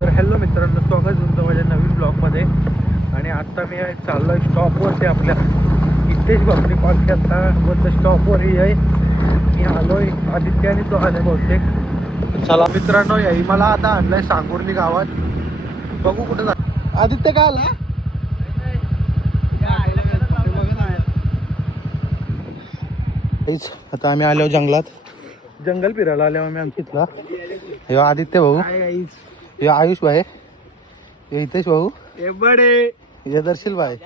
तर हॅलो मित्रांनो स्वागत तुमचं माझ्या नवीन ब्लॉगमध्ये आणि आत्ता मी आहे चाललो आहे स्टॉपवरती आपल्या इथेच बापरे कॉल. केला बोलतो स्टॉपवरही आहे. मी आलो आहे आदित्य आणि तो आले बहुतेक. चला. मित्रांनो याही मला आता आणलाय सांगुर्ली गावात. बघू कुठे जा आदित्य काय आला? हेच, आता आम्ही आलो जंगलात. जंगल फिरायला आलो आम्ही आमच्या इथला. हे आदित्य भाऊ. हे आयुष भाई. हे हितेश भाऊ. हे दर्शील भाई.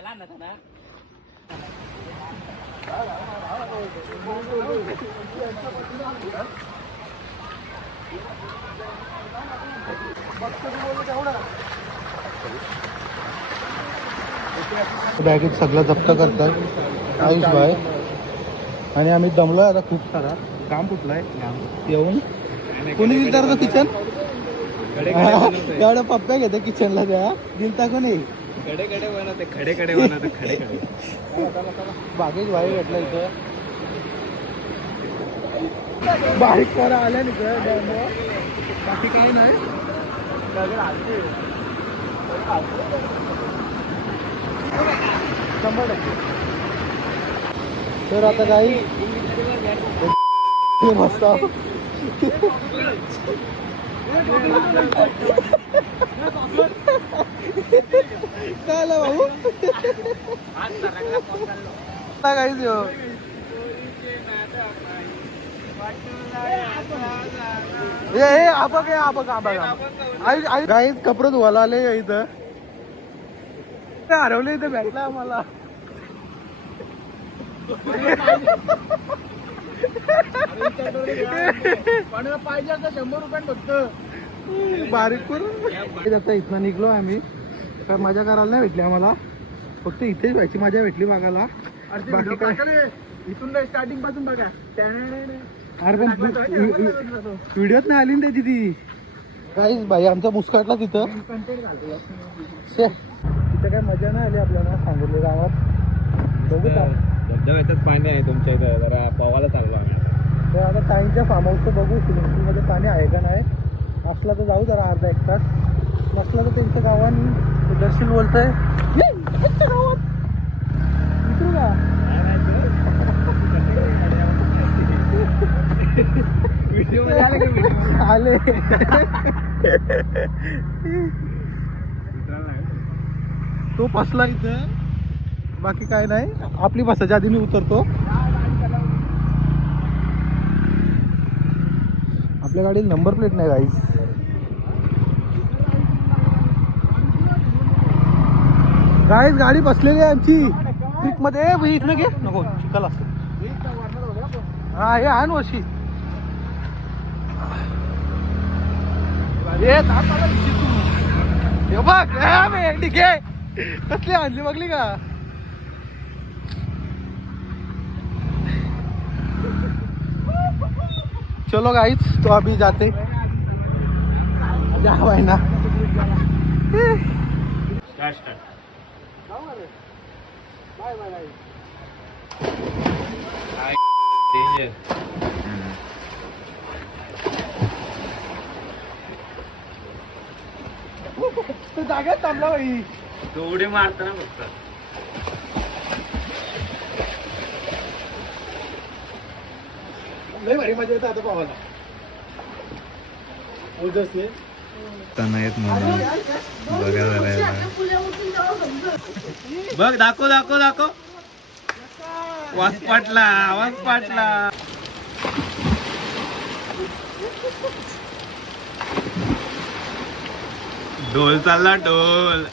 बॅगेत सगळं जप्त करतात आयुष भाई. आणि आम्ही दमलोय आता खूप सारा. काम कुठलाय येऊन. कोणी विचारतो किचन एवढा पप्प्या घेतो किचनला त्या. दिलता कोणी? कडे कडे बनवते खडे कडे बनवते खडे बागेच भाई भेटला इथं. बारीक पोरं आल्या इथं त्यामुळं बाकी काही नाही. शंभर टक्के. तर आता काही हे मस्त काय आला भाऊ आता काहीच ह्यो. ए ए आबक आहे आबक आबक आई आई काही कपडे धुवायला आले इथं हरवले इथं भेटला आम्हाला पाहिजे शंभर रुपये फक्त बारीक करून. आता इथनं निघलो आम्ही. काय मजा करायला नाही भेटली आम्हाला. फक्त इथेच व्हायची मजा भेटली बघायला बाकी काय? इथून स्टार्टिंगपासून बघा. अरे पण व्हिडिओत नाही आली ना त्याची ती काहीच बाई आमचा मुस्काटला तिथं. शे. तिथं काय मजा नाही आली आपल्याला सांगितले गावात. बघू आता. धबधब्यातच पाणी आहे तुमच्या इथं जरा पवायला चाललो आम्ही. तर आता ताईंच्या फार्म हाऊसचं बघू पूलमध्ये पाणी आहे का नाही. असला तर जाऊ जरा अर्धा एक तास. नसला तर त्यांच्या गावात दर्शन बोलतंय. "ये, त्यांच्या गावात. उतरू का आले. तो फसला इथं. बाकी काय नाही. आपली बसाच्या आधी मी उतरतो. आपल्या गाडी नंबर प्लेट नाही गाईस गाईस गाडी बसलेली आहे आमची. ट्रिकमध्ये. भाई, इथनं घे. नको चिखल असतो. हा हे आहे ना वशी हे बघ. ए, ठीक आहे कसली आणली बघली का? चलो गाईच तो अभी जाते. जा भाई ना तो जागेत थांबला भाई उडी मारताना फक्त लय भारी मजा येते आता पावाला म्हणून बघा जरा बघ दाखव दाखव दाखव. वास पाटला आवाज पाटला. ढोल चालला ढोल.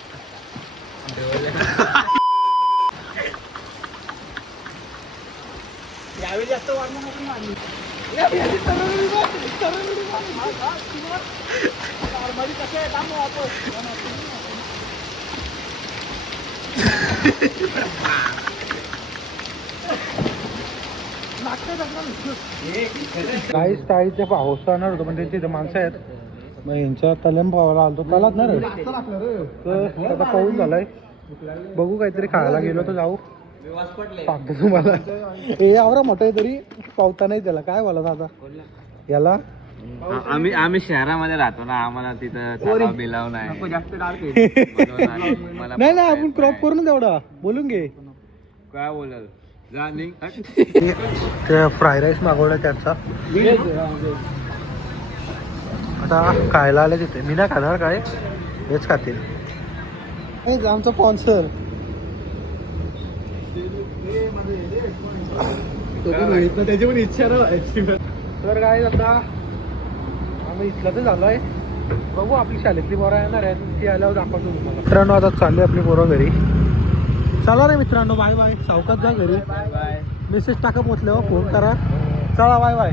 काही टाळीच्या पाऊस होतं होतो तिथे माणसं आहेत मग यांच्या तलम पावाला आलतो. तलात ना रे? तर आता पाऊस झालाय. बघू काहीतरी खायला गेलो तर जाऊ. सांगतो तुम्हाला हे आवरा मोठं आहे तरी पावता नाही त्याला. काय बोला आता? याला? आम्ही आम्ही शहरामध्ये राहतो ना आम्हाला तिथं बिलाव नाही. नाही नाही आपण क्रॉप करू ना तेवढा. बोलून घे. काय बोलाल? फ्राय राईस मागवला त्यांचा. आता खायला आले तिथे. मी नाही खाणार काय? हेच खातील. आमचा स्पॉन्सर त्याची पण इच्छा नाही तर काय आता आम्ही इथलं तर झालोय. बघू आपली शाळेतली पोरं येणार आहेत. ती आल्यावर दाखवतो तुम्हाला. मित्रांनो आता चालली आपली पोरं घरी. चला रे मित्रांनो बाय बाय सावकात जा घरी. मेसेज टाका पोचल्यावर फोन करा. चला बाय बाय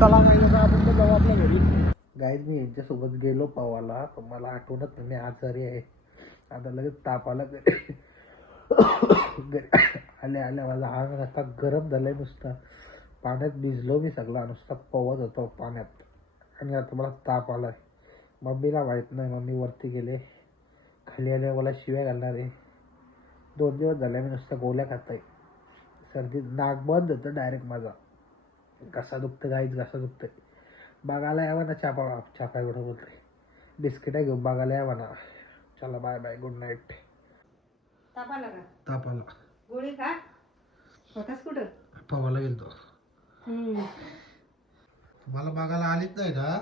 चला नाही आपण तर जाऊ आपल्या घरी. गाईज मी यांच्यासोबत गेलो पवाला. पण मला आठवणत नाही मी आजारी आहे. आता लगेच ताप आला घरी. आल्या आल्या माझा अंग आता गरम झालाय नुसता. पाण्यात भिजलो मी सगळा नुसता पवत होतो पाण्यात. आणि आता मला ताप आला मम्मीला माहीत नाही मम्मी वरती गेले. खाली आले मला शिव्या घालणार आहे. दोन दिवस झाले मी नुसत्या गोल्या खात आहे सर्दी नाक बंद होतं डायरेक्ट माझा. घसा दुखतं गाईच घसा दुखतं बघायला यावा ना चापा चापा एवढं बोलते बिस्किटा घेऊन बघायला यावा ना चला बाय बाय गुड नाईट तापाला का? तापाला. गोळी खा. होतास कुठं? पवायला गेलतो. तुम्हाला बघायला आलीच नाही ना?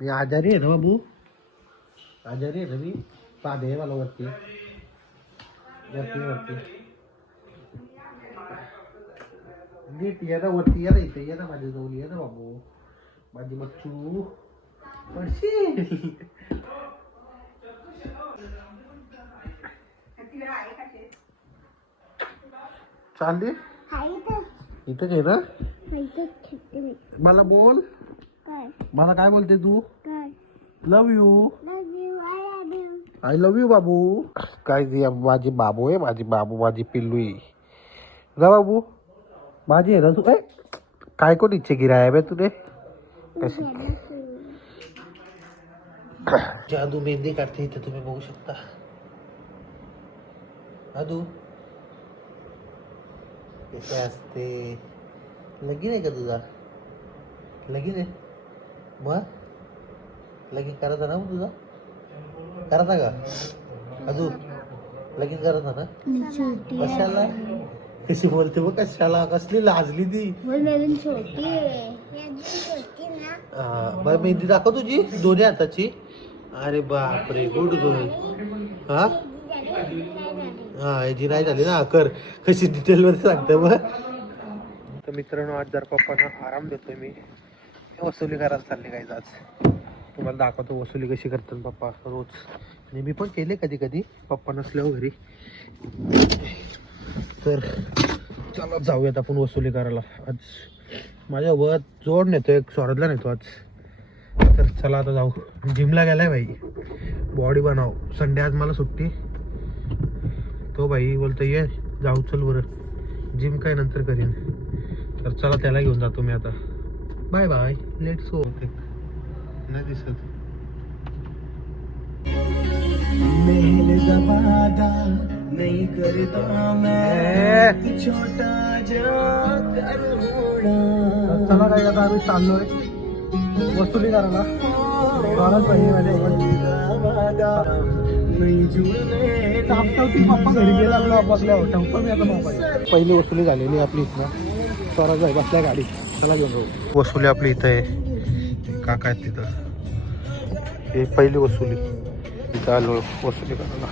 मी आजारी आहे ना बाबू? आजारी आहे ना मी? पादे आहे मला वरती. वरती वरती. नीट ये ना वरती ये ना इथे ये ना माझ्या जवळ ये ना बाबू. माझी बच्चू पडशील आहे चालली? इथं आहे ना. मला बोल. मला काय बोलते तू? Love you I love you बाबू. काय ती माझी बाबू आहे माझी बाबू माझी पिल्लू आहे. जा बाबू. माझी आहे ना तू? काय कोण इच्छे गिराय बे तुझे कशी? जादू मेहंदी काढते इथे तुम्ही बघू शकता जादू कसे असते लगीन आहे का तुझा लगीन आहे मग लगीन करायचा ना तुझा करायचा का अजून लगीन करायचा ना? कशाला? कशी बोलते मग कशाला? कसली लाजली ती छोटी आहे छोटी ना। हा, बरं मेहंदी दाखव तुझी दोन्ही हाताची अरे बापरे गुड गुड. हा? हा याची नाही झाली ना कर. कशी डिटेल मध्ये सांगते मग तर मित्रांनो आज जर पप्पांना आराम देतोय मी वसुली करायला चालले काय आज. तुम्हाला दाखवतो वसुली कशी करतात पप्पा रोज. आणि मी पण केले कधी कधी. पप्पा नसल्यावर घरी. तर चला जाऊयात आपण वसुली करायला आज माझ्या वर जोड नेतो एक स्वराजला नेतो आज. तर चला आता जाऊ. जिमला गेलाय भाई. बॉडी बनाव. संडे आज मला सुट्टी. तो भाई बोलतो ये जाऊ चल बरं. जिम काय नंतर करीन. तर चला त्याला घेऊन जातो मी आता. बाय बाय लेट्स गो नाही दिसत. नहीं करता मैं। छोटा जा चला काय आता आम्ही चाललोय. वसुली करायला माझ्या घरी गेला मी आता मोबाईल पहिली वसुली झालेली आपली इथनं स्वराज भाई बसल्या गाडी चला घेऊन जाऊ. वसुली आपली इथं आहे. काका आहेत तिथं. हे पहिली वसुली. इथं आलो वसुली करायला.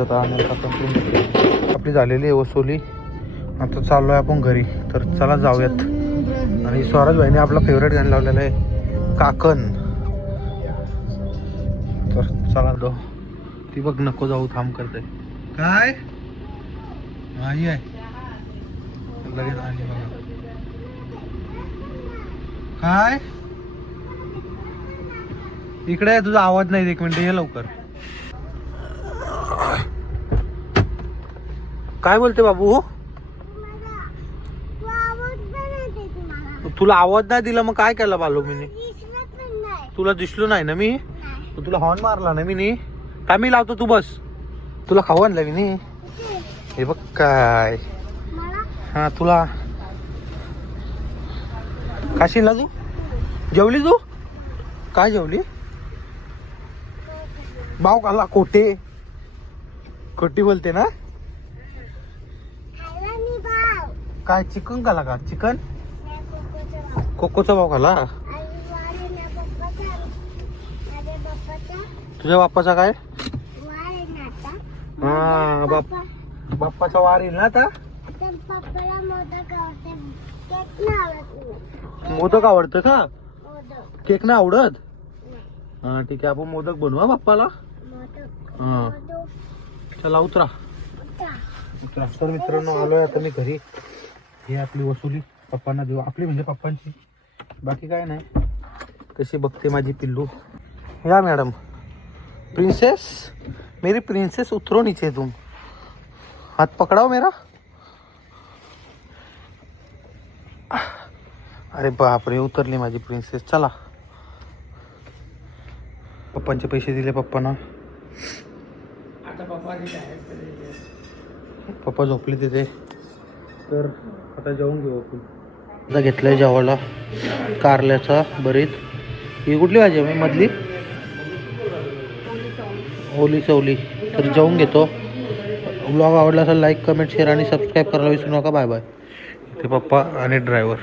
आता आणायला. आपली झालेली आहे वसुली. आता चाललोय आपण घरी. तर चला जाऊयात. आणि स्वराज भाईने आपला फेवरेट गाणं लावलेलं आहे काकण. तर चला दो ती बघ नको जाऊ थांब करते. काय? आई आहे. लगेच आली बघा. काय? इकडे आहे, तुझा आवाज नाही एक मिनिट ये लवकर. काय बोलते बाबू? तुला आवाज नाही दिला मग काय केलं बालू मी तुला दिसलो नाही ना मी? तू तुला हॉर्न मारला ना मी नी का मी लावतो तू बस. तुला खाऊ आणलं मी हे बघ काय. हा तुला. खाशील ना तू? जेवली तू? काय जेवली? भाव खाल्ला कोटे कोटी बोलते ना खायला मी भाव काय चिकन खाला का? चिकन? कोकोचा भाव खाला? तुझ्या बाप्पाचा काय? हा बाप बाप्पाचा वार येईल ना आता? मोदक आवडते का केक ना आवडत? हा ठीक आहे आपण मोदक बनवू बाप्पाला? हा. चला उतरा. उतरा. तर मित्रांनो आलोय आता मी घरी. ही आपली वसुली पप्पांना देऊ. आपली म्हणजे पप्पांची. बाकी काय नाही. कशी बघते माझी पिल्लू? या मॅडम. प्रिंसेस मेरी प्रिंसेस उतरो नीचे तुम. हात पकडाओ मेरा. अरे बापरे उतरली माझी प्रिन्सेस चला. पप्पांचे पैसे दिले पप्पांना. पप्पा झोपले तिथे. तर आता जेवून घेऊ आपण. आता घेतलंय जेवायला. कारल्याचा बरीत ही कुठली भाजी आहे? मधली? ओली सवली. तर जेवून घेतो. ब्लॉग आवडला असेल लाईक कमेंट शेअर आणि सबस्क्राईब करायला विसरू नका. Bye bye. ते पप्पा आणि ड्रायव्हर.